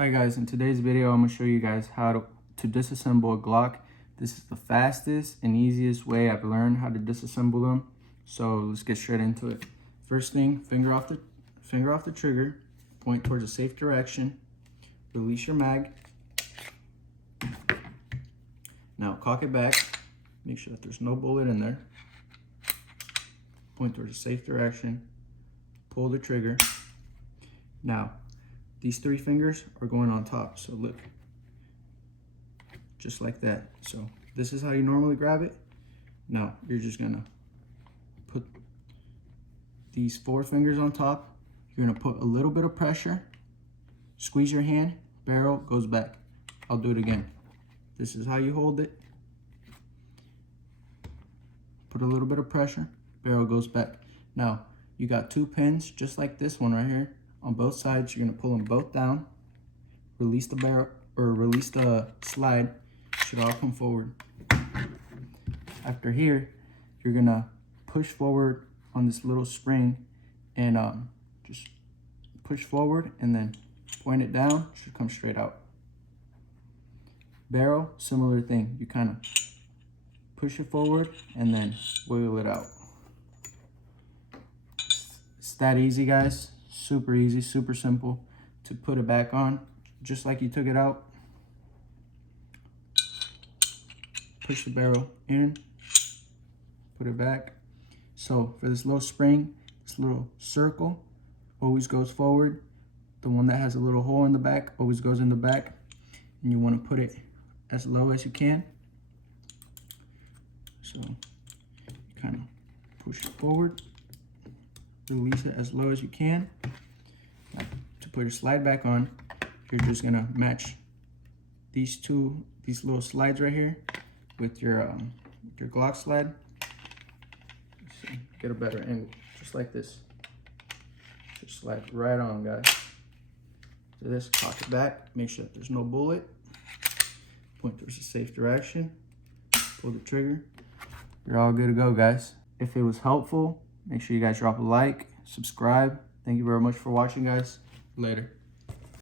Hi guys, in today's video I'm going to show you guys how to disassemble a Glock. This is the fastest and easiest way I've learned how to disassemble them. So let's get straight into it. First thing, finger off the trigger, point towards a safe direction, release your mag. Now cock it back, make sure that there's no bullet in there. Point towards a safe direction, pull the trigger. Now these three fingers are going on top, so look, just like that. So this is how you normally grab it. Now you're just gonna put these four fingers on top. You're gonna put a little bit of pressure, squeeze your hand, barrel goes back. I'll do it again. This is how you hold it. Put a little bit of pressure, barrel goes back. Now you got two pins just like this one right here. On both sides, you're gonna pull them both down, release the barrel or release the slide, should all come forward. After here, you're gonna push forward on this little spring and just push forward and then point it down, should come straight out. Barrel, similar thing. You kind of push it forward and then wiggle it out. It's that easy, guys. Super easy, super simple to put it back on, just like you took it out. Push the barrel in, put it back. So for this little spring, this little circle always goes forward. The one that has a little hole in the back always goes in the back. And you want to put it as low as you can. So kind of push it forward, release it as low as you can. Now, to put your slide back on, you're just gonna match these little slides right here with your Glock slide. So get a better angle, just like this. Just slide right on, guys. To this, cock it back, make sure that there's no bullet. Point towards a safe direction, pull the trigger. You're all good to go, guys. If it was helpful, make sure you guys drop a like, subscribe. Thank you very much for watching, guys. Later.